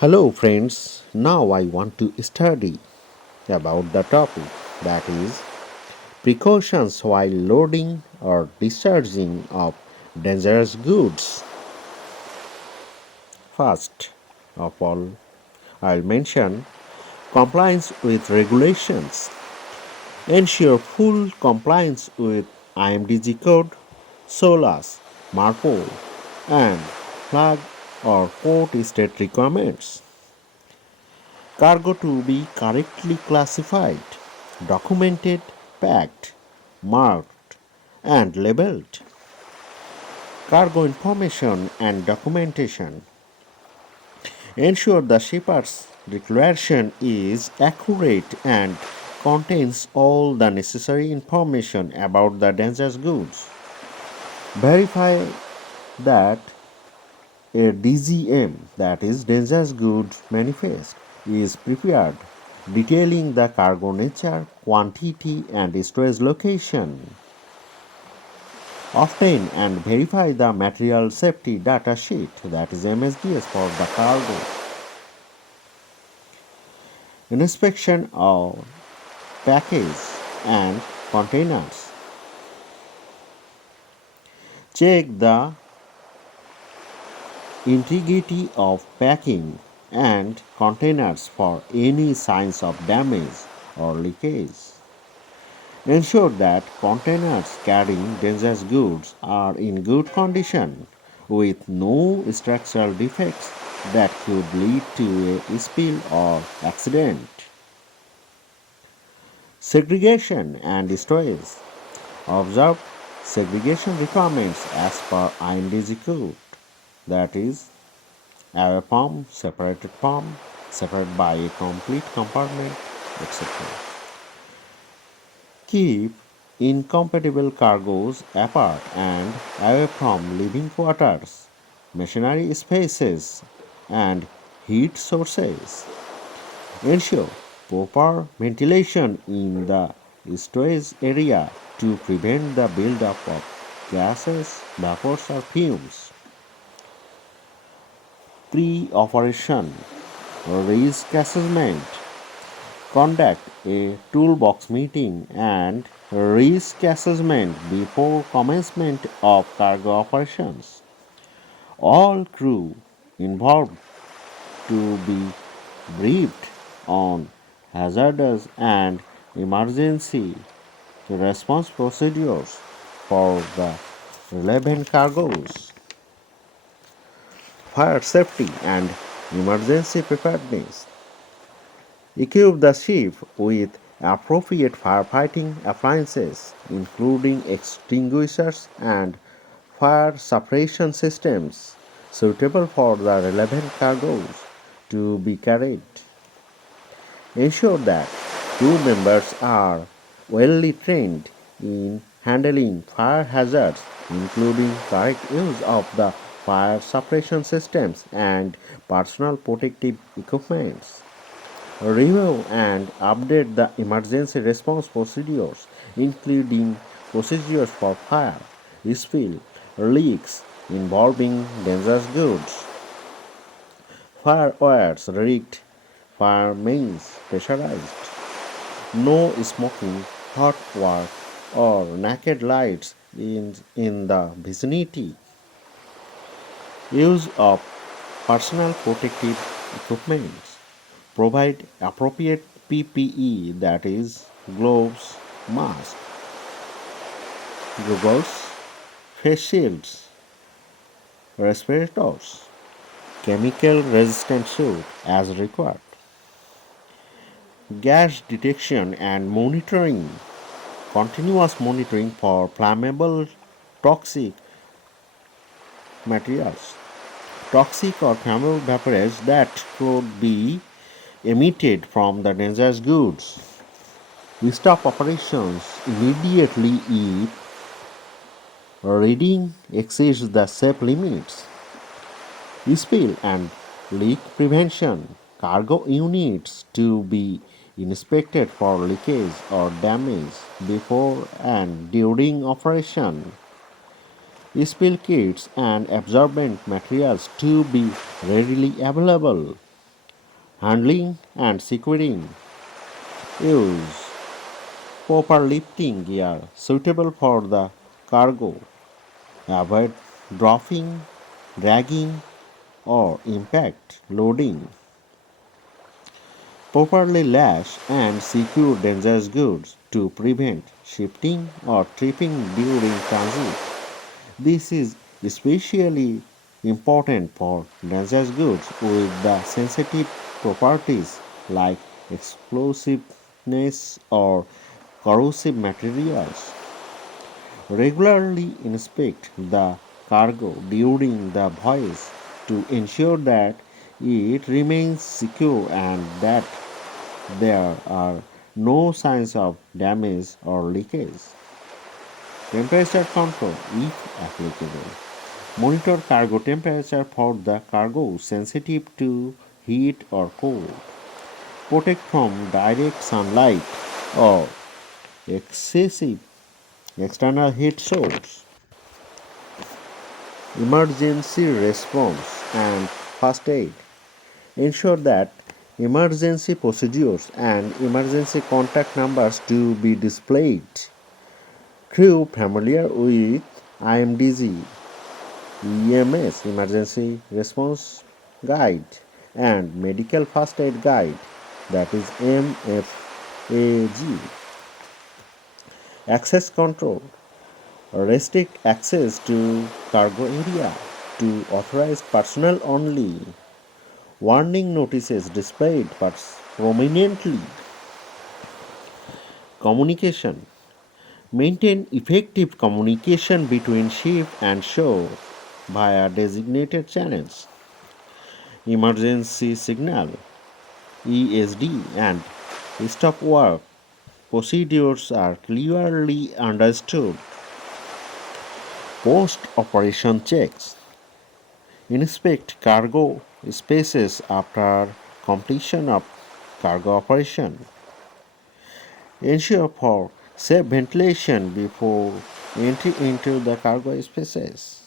Hello friends, now I want to study about the topic that is precautions while loading or discharging of dangerous goods. First of all, I'll mention compliance with regulations. Ensure full compliance with IMDG code, SOLAS, MARPOL, and flag or port state requirements. Cargo to be correctly classified, documented, packed, marked, and labeled. Cargo information and documentation. Ensure the shipper's declaration is accurate and contains all the necessary information about the dangerous goods. Verify that a DGM, that is Dangerous Goods Manifest, is prepared detailing the cargo nature, quantity, and storage location. Obtain and verify the material safety data sheet, that is MSDS, for the cargo. Inspection of package and containers. Check the integrity of packing and containers for any signs of damage or leakage. Ensure that containers carrying dangerous goods are in good condition with no structural defects that could lead to a spill or accident. Segregation and storage. Observe segregation requirements as per INDG code, that is, away from, separated by a complete compartment, etc. Keep incompatible cargoes apart and away from living quarters, machinery spaces, and heat sources. Ensure proper ventilation in the storage area to prevent the buildup of gases, vapors, or fumes. Pre-operation risk assessment. Conduct a toolbox meeting and risk assessment before commencement of cargo operations. All crew involved to be briefed on hazardous and emergency response procedures for the relevant cargoes. Fire safety and emergency preparedness. Equip the ship with appropriate firefighting appliances, including extinguishers and fire suppression systems suitable for the relevant cargoes to be carried. Ensure that crew members are well trained in handling fire hazards, including correct use of the fire suppression systems and personal protective equipment. Review and update the emergency response procedures, including procedures for fire, spill, leaks involving dangerous goods, fire wires rigged, fire mains pressurized, no smoking, hot work, or naked lights in the vicinity, use of personal protective equipment. Provide appropriate PPE, that is, gloves, masks, goggles, face shields, respirators, chemical resistant suit as required. Gas detection and monitoring. Continuous monitoring for flammable, toxic materials, toxic or flammable vapors that could be emitted from the dangerous goods. We stop operations immediately if reading exceeds the safe limits. Spill and leak prevention. Cargo units to be inspected for leakage or damage before and during operation. Spill kits and absorbent materials to be readily available. handling and securing, use proper lifting gear suitable for the cargo, avoid dropping, dragging, or impact loading, properly lash and secure dangerous goods to prevent shifting or tripping during transit. This is especially important for dangerous goods with the sensitive properties like explosiveness or corrosive materials. Regularly inspect the cargo during the voyage to ensure that it remains secure and that there are no signs of damage or leakage. Temperature control, if applicable. Monitor cargo temperature for the cargo sensitive to heat or cold. Protect from direct sunlight or excessive external heat source. Emergency response and first aid. Ensure that emergency procedures and emergency contact numbers to be displayed. Crew familiar with IMDG, EMS Emergency Response Guide, and Medical First Aid Guide, that is MFAG. Access control. Restrict access to cargo area to authorized personnel only. Warning notices displayed prominently. Communication. Maintain effective communication between ship and shore via designated channels. Emergency signal ESD and stop work procedures are clearly understood. Post operation checks. Inspect cargo spaces after completion of cargo operation. Ensure for safe ventilation before entry into the cargo spaces.